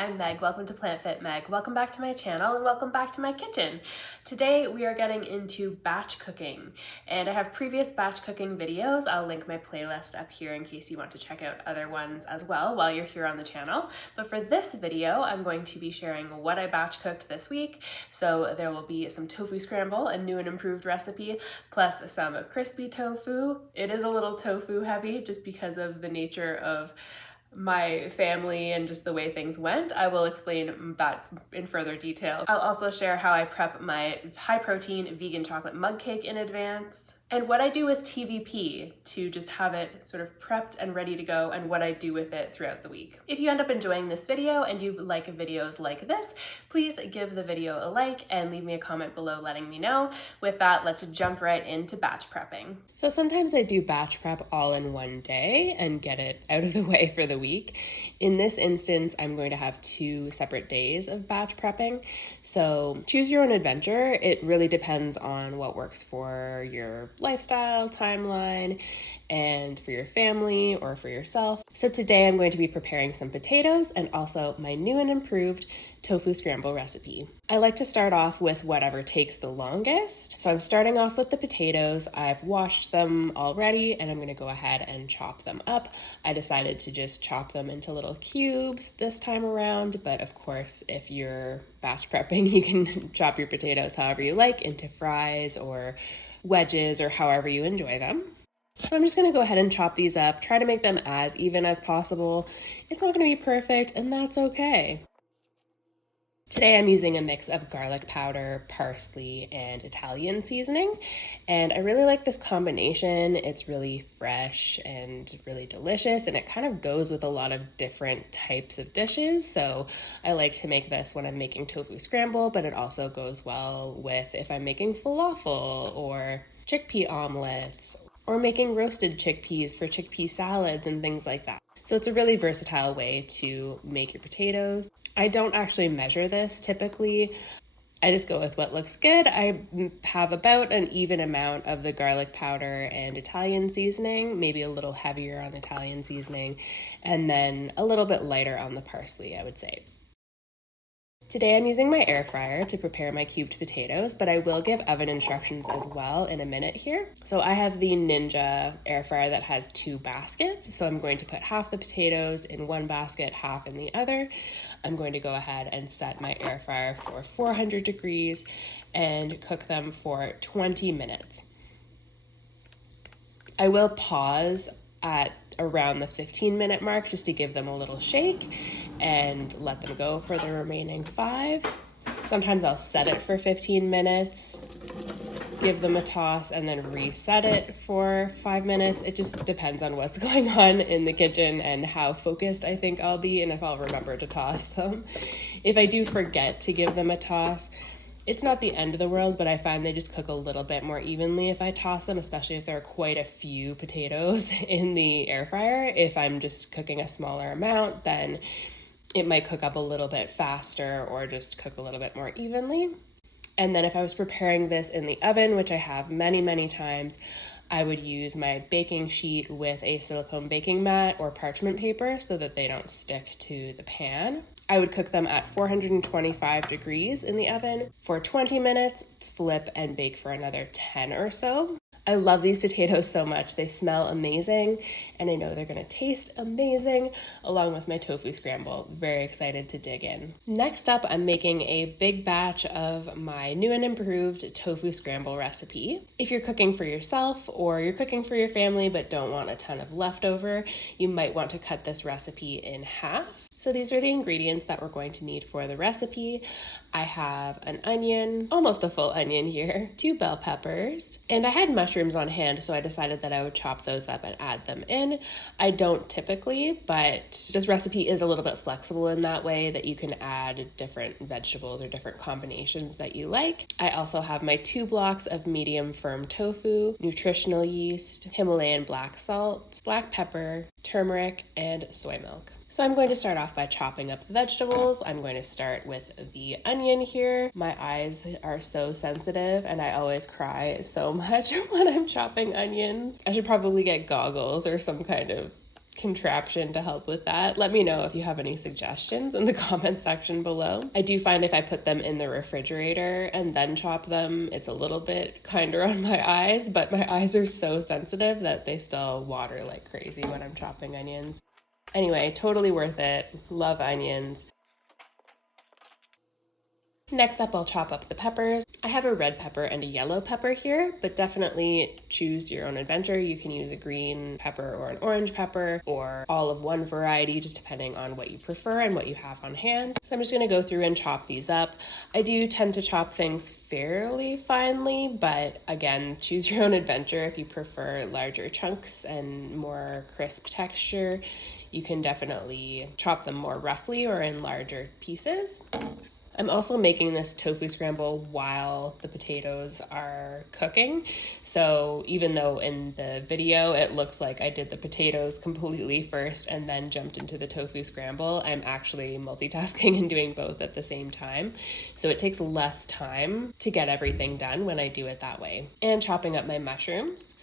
I'm Meg. Welcome to Plant Fit Meg. Welcome back to my channel and welcome back to my kitchen. Today we are getting into batch cooking, and I have previous batch cooking videos. I'll link my playlist up here in case you want to check out other ones as well while you're here on the channel. But for this video, I'm going to be sharing what I batch cooked this week. So there will be some tofu scramble, a new and improved recipe, plus some crispy tofu. It is a little tofu heavy just because of the nature of my family and just the way things went. I will explain that in further detail. I'll also share how I prep my high protein vegan chocolate mug cake in advance, and what I do with TVP to just have it sort of prepped and ready to go, and what I do with it throughout the week. If you end up enjoying this video and you like videos like this, please give the video a like and leave me a comment below letting me know. With that, let's jump right into batch prepping. So sometimes I do batch prep all in one day and get it out of the way for the week. In this instance, I'm going to have 2 separate days of batch prepping. So choose your own adventure. It really depends on what works for your lifestyle, timeline, and for your family or for yourself. So today I'm going to be preparing some potatoes and also my new and improved tofu scramble recipe. I like to start off with whatever takes the longest. So I'm starting off with the potatoes. I've washed them already and I'm going to go ahead and chop them up. I decided to just chop them into little cubes this time around, but of course, if you're batch prepping, you can chop your potatoes however you like, into fries or wedges or however you enjoy them. So I'm just going to go ahead and chop these up, try to make them as even as possible. It's not going to be perfect, and that's okay. Today I'm using a mix of garlic powder, parsley, and Italian seasoning, and I really like this combination. It's really fresh and really delicious, and it kind of goes with a lot of different types of dishes. So I like to make this when I'm making tofu scramble, but it also goes well with if I'm making falafel or chickpea omelets, or making roasted chickpeas for chickpea salads and things like that. So it's a really versatile way to make your potatoes. I don't actually measure this typically. I just go with what looks good. I have about an even amount of the garlic powder and Italian seasoning, maybe a little heavier on Italian seasoning, and then a little bit lighter on the parsley, I would say. Today I'm using my air fryer to prepare my cubed potatoes, but I will give oven instructions as well in a minute here. So I have the Ninja air fryer that has 2 baskets. So I'm going to put half the potatoes in one basket, half in the other. I'm going to go ahead and set my air fryer for 400 degrees and cook them for 20 minutes. I will pause at around the 15-minute mark just to give them a little shake and let them go for the remaining 5. Sometimes I'll set it for 15 minutes, give them a toss, and then reset it for 5 minutes. It just depends on what's going on in the kitchen and how focused I think I'll be and if I'll remember to toss them. If I do forget to give them a toss, it's not the end of the world, but I find they just cook a little bit more evenly if I toss them, especially if there are quite a few potatoes in the air fryer. If I'm just cooking a smaller amount, then it might cook up a little bit faster or just cook a little bit more evenly. And then if I was preparing this in the oven, which I have many, many times, I would use my baking sheet with a silicone baking mat or parchment paper so that they don't stick to the pan. I would cook them at 425 degrees in the oven for 20 minutes, flip and bake for another 10 or so. I love these potatoes so much. They smell amazing, and I know they're gonna taste amazing along with my tofu scramble. Very excited to dig in. Next up, I'm making a big batch of my new and improved tofu scramble recipe. If you're cooking for yourself or you're cooking for your family but don't want a ton of leftover, you might want to cut this recipe in half. So these are the ingredients that we're going to need for the recipe. I have an onion, almost a full onion here, 2 bell peppers, and I had mushrooms on hand, so I decided that I would chop those up and add them in. I don't typically, but this recipe is a little bit flexible in that way that you can add different vegetables or different combinations that you like. I also have my 2 blocks of medium firm tofu, nutritional yeast, Himalayan black salt, black pepper, turmeric, and soy milk. So I'm going to start off by chopping up the vegetables. I'm going to start with the onion here. My eyes are so sensitive and I always cry so much when I'm chopping onions. I should probably get goggles or some kind of contraption to help with that. Let me know if you have any suggestions in the comment section below. I do find if I put them in the refrigerator and then chop them, it's a little bit kinder on my eyes, but my eyes are so sensitive that they still water like crazy when I'm chopping onions. Anyway, totally worth it. Love onions. Next up, I'll chop up the peppers. I have a red pepper and a yellow pepper here, but definitely choose your own adventure. You can use a green pepper or an orange pepper or all of one variety, just depending on what you prefer and what you have on hand. So I'm just gonna go through and chop these up. I do tend to chop things fairly finely, but again, choose your own adventure. If you prefer larger chunks and more crisp texture, you can definitely chop them more roughly or in larger pieces. I'm also making this tofu scramble while the potatoes are cooking. So even though in the video it looks like I did the potatoes completely first and then jumped into the tofu scramble, I'm actually multitasking and doing both at the same time. So it takes less time to get everything done when I do it that way. And chopping up my mushrooms.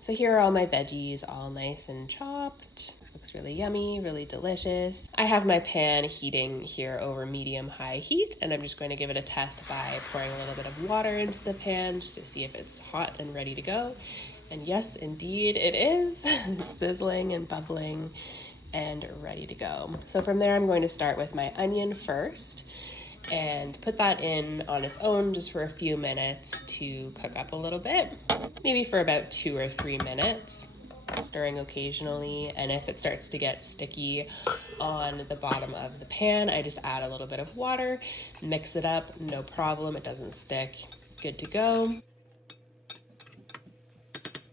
So here are all my veggies, all nice and chopped. Looks really yummy, really delicious. I have my pan heating here over medium-high heat, and I'm just going to give it a test by pouring a little bit of water into the pan just to see if it's hot and ready to go. And yes, indeed it is. Sizzling and bubbling and ready to go. So from there, I'm going to start with my onion first and put that in on its own just for a few minutes to cook up a little bit, maybe for about 2 or 3 minutes. Stirring occasionally, and if it starts to get sticky on the bottom of the pan, I just add a little bit of water, mix it up, no problem, it doesn't stick, good to go.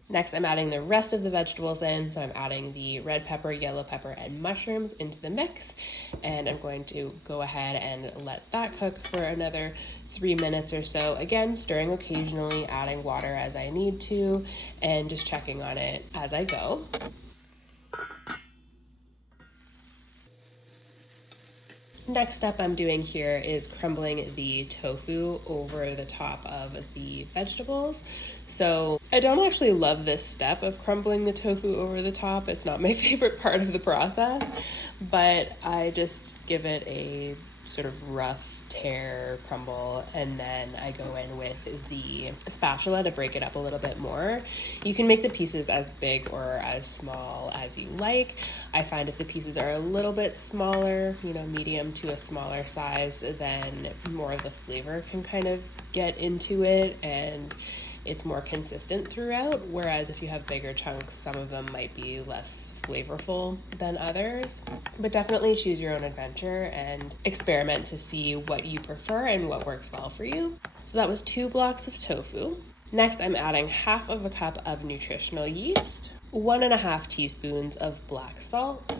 Next, I'm adding the rest of the vegetables in, so I'm adding the red pepper, yellow pepper, and mushrooms into the mix, and I'm going to go ahead and let that cook for another 3 minutes or so. Again, stirring occasionally, adding water as I need to, and just checking on it as I go. Next step I'm doing here is crumbling the tofu over the top of the vegetables. So I don't actually love this step of crumbling the tofu over the top. It's not my favorite part of the process, but I just give it a sort of rough tear crumble, and then I go in with the spatula to break it up a little bit more. You can make the pieces as big or as small as you like. I find if the pieces are a little bit smaller, medium to a smaller size, then more of the flavor can kind of get into it and it's more consistent throughout, whereas if you have bigger chunks, some of them might be less flavorful than others. But definitely choose your own adventure and experiment to see what you prefer and what works well for you. So that was 2 blocks of tofu. Next, I'm adding 1/2 cup of nutritional yeast, 1.5 teaspoons of black salt,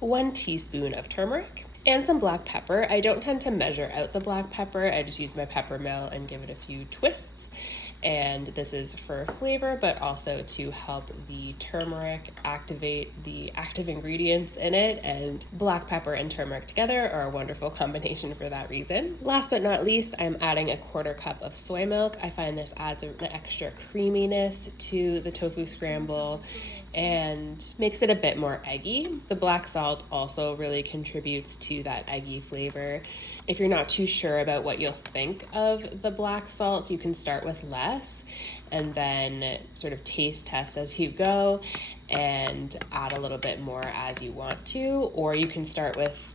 1 teaspoon of turmeric, and some black pepper. I don't tend to measure out the black pepper. I just use my pepper mill and give it a few twists. And this is for flavor, but also to help the turmeric activate the active ingredients in it, and black pepper and turmeric together are a wonderful combination for that reason. Last but not least, I'm adding 1/4 cup of soy milk. I find this adds an extra creaminess to the tofu scramble and makes it a bit more eggy. The black salt also really contributes to that eggy flavor. If you're not too sure about what you'll think of the black salt, you can start with less and then sort of taste test as you go and add a little bit more as you want to, or you can start with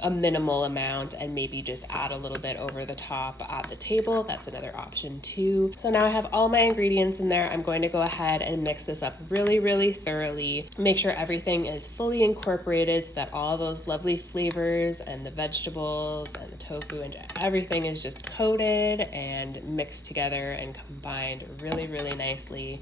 a minimal amount and maybe just add a little bit over the top at the table. That's another option too. So now I have all my ingredients in there. I'm going to go ahead and mix this up really, really thoroughly. Make sure everything is fully incorporated so that all those lovely flavors and the vegetables and the tofu and everything is just coated and mixed together and combined really, really nicely,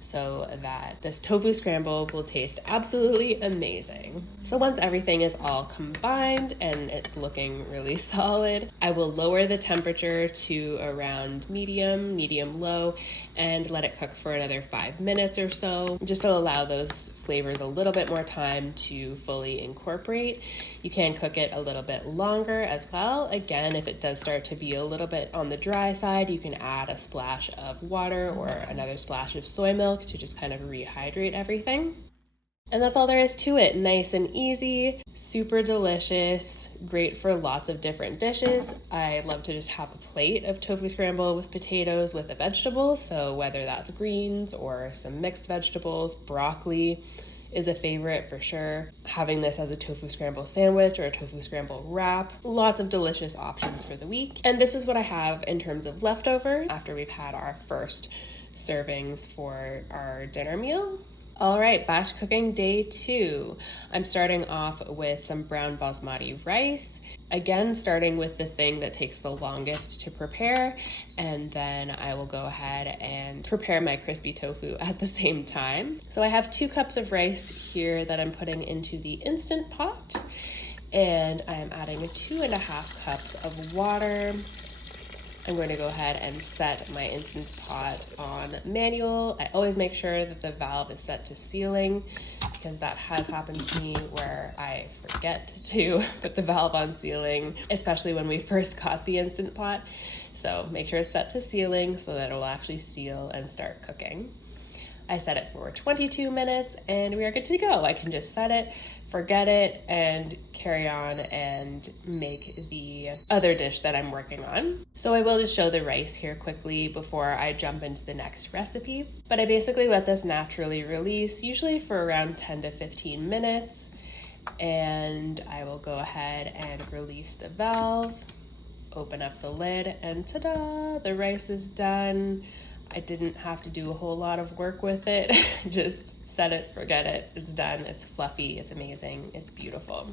so that this tofu scramble will taste absolutely amazing. So once everything is all combined and it's looking really solid, I will lower the temperature to around medium low, and let it cook for another 5 minutes or so, just to allow those flavors a little bit more time to fully incorporate. You can cook it a little bit longer as well. Again, if it does start to be a little bit on the dry side, you can add a splash of water or another splash of soy milk milk to just kind of rehydrate everything. And that's all there is to it. Nice and easy, super delicious, great for lots of different dishes. I love to just have a plate of tofu scramble with potatoes with a vegetable. So whether that's greens or some mixed vegetables, broccoli is a favorite for sure. Having this as a tofu scramble sandwich or a tofu scramble wrap, lots of delicious options for the week. And this is what I have in terms of leftover after we've had our first servings for our dinner meal. All right, batch cooking day 2. I'm starting off with some brown basmati rice. Again, starting with the thing that takes the longest to prepare, and then I will go ahead and prepare my crispy tofu at the same time. So I have 2 cups of rice here that I'm putting into the Instant Pot, and I am adding 2.5 cups of water. I'm going to go ahead and set my Instant Pot on manual. I always make sure that the valve is set to sealing because that has happened to me where I forget to put the valve on sealing, especially when we first got the Instant Pot. So make sure it's set to sealing so that it will actually seal and start cooking. I set it for 22 minutes and we are good to go. I can just set it, forget it, and carry on and make the other dish that I'm working on. So I will just show the rice here quickly before I jump into the next recipe. But I basically let this naturally release, usually for around 10 to 15 minutes. And I will go ahead and release the valve, open up the lid, and ta-da, the rice is done. I didn't have to do a whole lot of work with it. Just set it, forget it, it's done, it's fluffy, it's amazing, it's beautiful.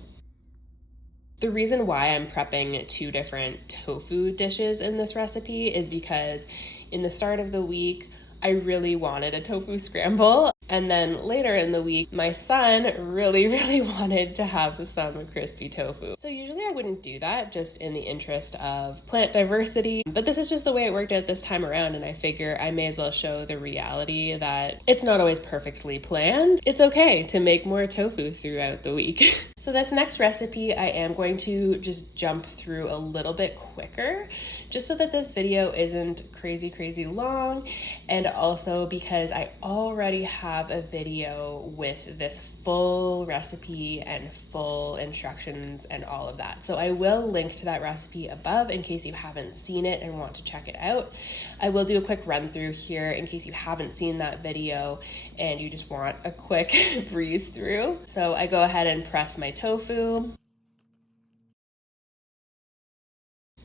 The reason why I'm prepping 2 different tofu dishes in this recipe is because in the start of the week, I really wanted a tofu scramble. And then later in the week, my son really wanted to have some crispy tofu. So usually I wouldn't do that just in the interest of plant diversity, but this is just the way it worked out this time around. And I figure I may as well show the reality that it's not always perfectly planned. It's okay to make more tofu throughout the week. So this next recipe, I am going to just jump through a little bit quicker, just so that this video isn't crazy long. And also because I already have a video with this full recipe and full instructions and all of that. So I will link to that recipe above in case you haven't seen it and want to check it out. I will do a quick run through here in case you haven't seen that video and you just want a quick breeze through. So I go ahead and press my tofu,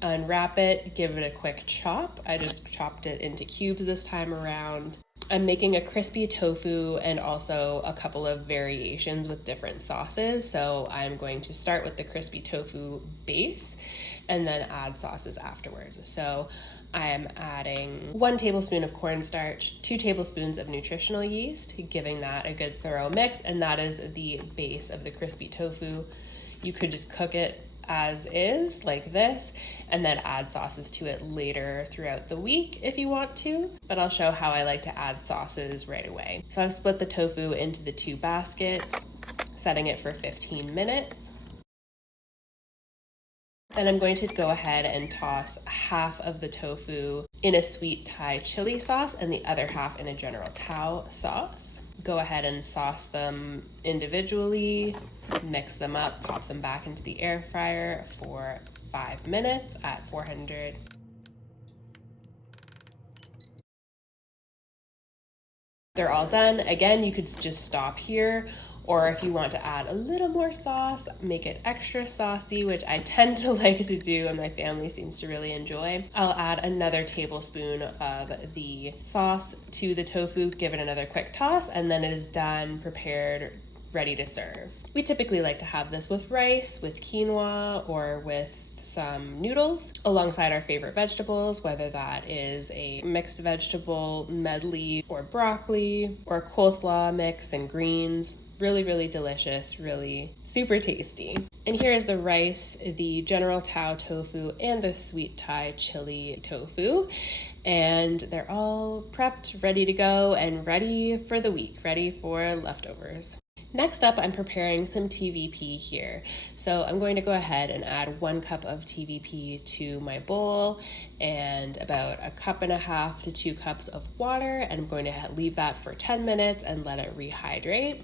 unwrap it, give it a quick chop. I just chopped it into cubes this time around. I'm making a crispy tofu and also a couple of variations with different sauces. So I'm going to start with the crispy tofu base and then add sauces afterwards. So I'm adding 1 tablespoon of cornstarch, 2 tablespoons of nutritional yeast, giving that a good thorough mix. And that is the base of the crispy tofu. You could just cook it as is, like this, and then add sauces to it later throughout the week if you want to, but I'll show how I like to add sauces right away. So I've split the tofu into the 2 baskets, setting it for 15 minutes. Then I'm going to go ahead and toss half of the tofu in a sweet Thai chili sauce and the other half in a General Tao sauce. Go ahead and sauce them individually, mix them up, pop them back into the air fryer for 5 minutes at 400. They're all done. Again, you could just stop here, or if you want to add a little more sauce, make it extra saucy, which I tend to like to do and my family seems to really enjoy. I'll add another tablespoon of the sauce to the tofu, give it another quick toss, and then it is done, prepared, ready to serve. We typically like to have this with rice, with quinoa, or with some noodles alongside our favorite vegetables, whether that is a mixed vegetable medley or broccoli or coleslaw mix and greens. Really delicious, really super tasty. And here is the rice, the General Tao tofu, and the sweet Thai chili tofu. and they're all prepped, ready to go, and ready for the week, ready for leftovers. Next up, I'm preparing some TVP here. So I'm going to go ahead and add 1 cup of TVP to my bowl and about 1.5 to 2 cups of water, and I'm going to leave that for 10 minutes and let it rehydrate.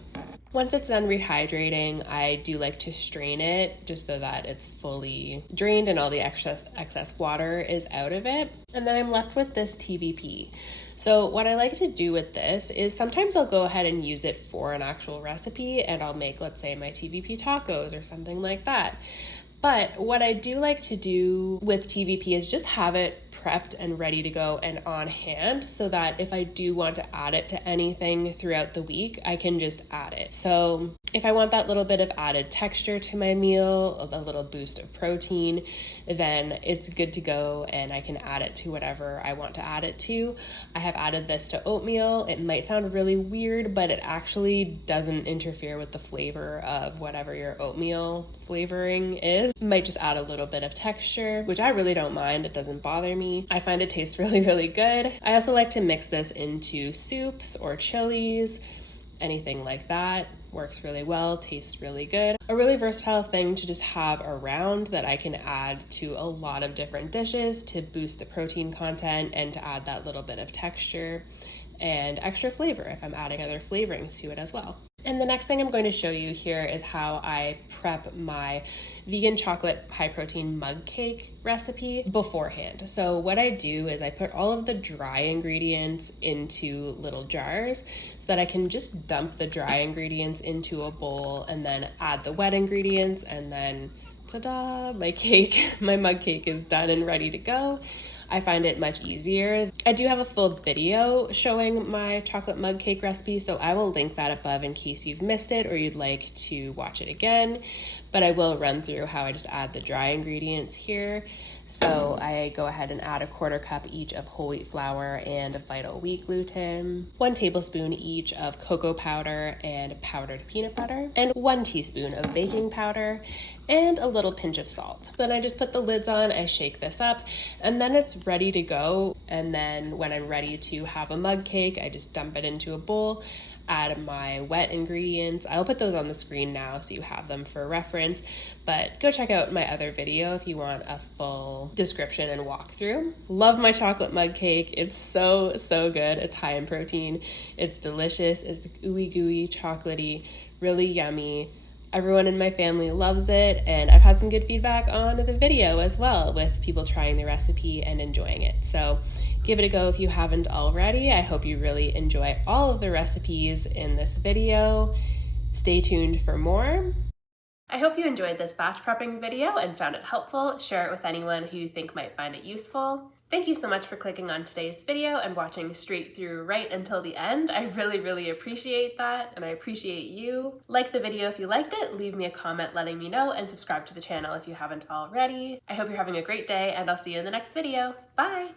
Once it's done rehydrating, I do like to strain it just so that it's fully drained and all the excess water is out of it. And then I'm left with this TVP. So what I like to do with this is sometimes I'll go ahead and use it for an actual recipe, and I'll make, let's say, my TVP tacos or something like that. But what I do like to do with TVP is just have it prepped and ready to go and on hand, so that if I do want to add it to anything throughout the week, I can just add it. So if I want that little bit of added texture to my meal, a little boost of protein, then it's good to go and I can add it to whatever I want to add it to. I have added this to oatmeal. It might sound really weird, but it actually doesn't interfere with the flavor of whatever your oatmeal flavoring is. It might just add a little bit of texture, which I really don't mind. It doesn't bother me. I find it tastes really, really good. I also like to mix this into soups or chilies, anything like that. Works really well, tastes really good. A really versatile thing to just have around that I can add to a lot of different dishes to boost the protein content and to add that little bit of texture and extra flavor if I'm adding other flavorings to it as well. And the next thing I'm going to show you here is how I prep my vegan chocolate high protein mug cake recipe beforehand. So what I do is I put all of the dry ingredients into little jars so that I can just dump the dry ingredients into a bowl and then add the wet ingredients, and then ta-da, my mug cake is done and ready to go. I find it much easier. I do have a full video showing my chocolate mug cake recipe, so I will link that above in case you've missed it or you'd like to watch it again, but I will run through how I just add the dry ingredients here. So I go ahead and add 1/4 cup each of whole wheat flour and vital wheat gluten, 1 tablespoon each of cocoa powder and powdered peanut butter, and 1 teaspoon of baking powder, and a little pinch of salt. Then I just put the lids on, I shake this up, and then it's ready to go. And then when I'm ready to have a mug cake, I just dump it into a bowl, add my wet ingredients. I'll put those on the screen now so you have them for reference, but go check out my other video if you want a full description and walkthrough. Love my chocolate mug cake. It's so, so good. It's high in protein. It's delicious. It's ooey gooey, chocolatey, really yummy. Everyone in my family loves it, and I've had some good feedback on the video as well with people trying the recipe and enjoying it. So give it a go if you haven't already. I hope you really enjoy all of the recipes in this video. Stay tuned for more. I hope you enjoyed this batch prepping video and found it helpful. Share it with anyone who you think might find it useful. Thank you so much for clicking on today's video and watching straight through right until the end. I really, really appreciate that, and I appreciate you. Like the video if you liked it, leave me a comment letting me know, and subscribe to the channel if you haven't already. I hope you're having a great day, and I'll see you in the next video. Bye!